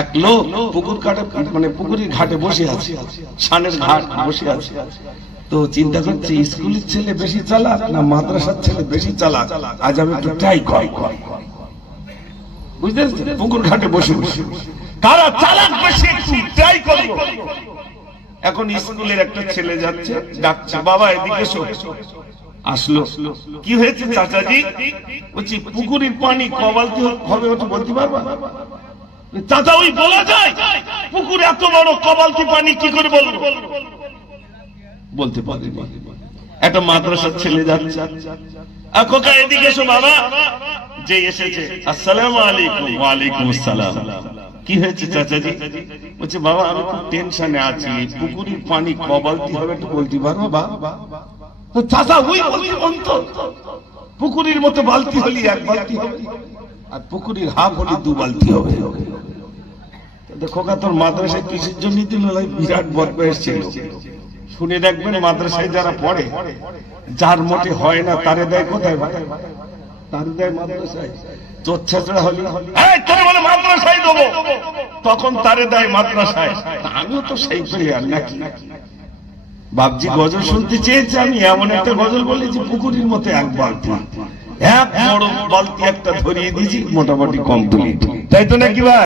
এক লোক পুকুর কাটে মানে পুকুরের ঘাটে বসে আছে, সানের ঘাট বসে আছে। তো চিন্তা করছে, স্কুলের ছেলে বেশি চালাক না মাদ্রাসার ছেলে বেশি চালাক? আজ আমি একটু ট্রাই করি। বুঝতে? পুকুর ঘাটে বসে বসে। চালাক বেশি ট্রাই এখন স্কুলের একটা ছেলে যাচ্ছে, ডাকছে, বাবা, এদিকে এসো। আসলো। কি হয়েছে, চাচাজি? বলছি, পুকুরের পানি কবালতি হবে ওটা বলতে পারবা? চাচা ওই বলা যায়? পুকুরে এত বড় কবালতি পানি, কি করে বলব? বলতে পারি একটা মাদ্রাসার ছেলে যাচ্ছে। পুকুরের মতো বালতি হলি, এক বালতি হবে। আর পুকুরের হাফ হলি, দু বালতি হবে। দেখো তোর মাদ্রাসায় কিসের জন্য বিরাট ছিল? শুনে দেখবেন মাদ্রাসায় যারা পড়ে, যার মোটে হয় না, তারে দেয় কোথায় তারে দেয় মাদ্রাসায়। গজল শুনতে চেয়েছে, আমি এমন একটা গজল বলেছি পুকুরের মতো এক বালতি। এক বড় বালতি একটা ধরিয়ে দিয়েছি, মোটামুটি কমপ্লিট তাই তো নাকি ভাই?